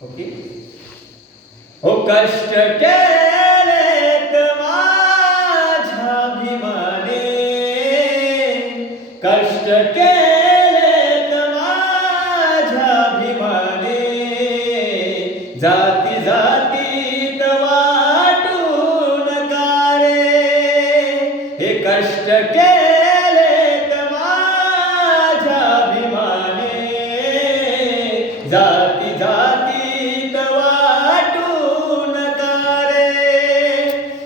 Okay. हो कष्ट केलेत माझ्या भीमाने, कष्ट केलेत माझ्या भीमाने, जाती जातीत वाटून का रे. हे कष्ट केलेत माझ्या भीमाने, जाती जातीत वाटून का रे.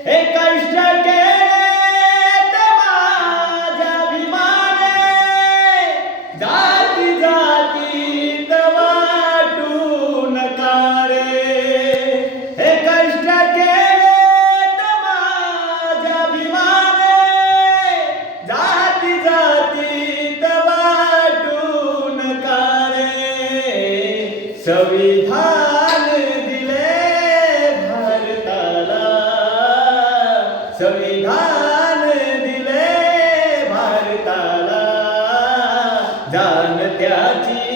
हे कष्ट केलेत माझ्या भीमाने, जाती जातीत वाटून का रे. हे कष्ट केलेत माझ्या भीमाने, जाती जातीत वाटून का रे. संविधान दिले भारताला, संविधान दिले भारताला, जाण त्याची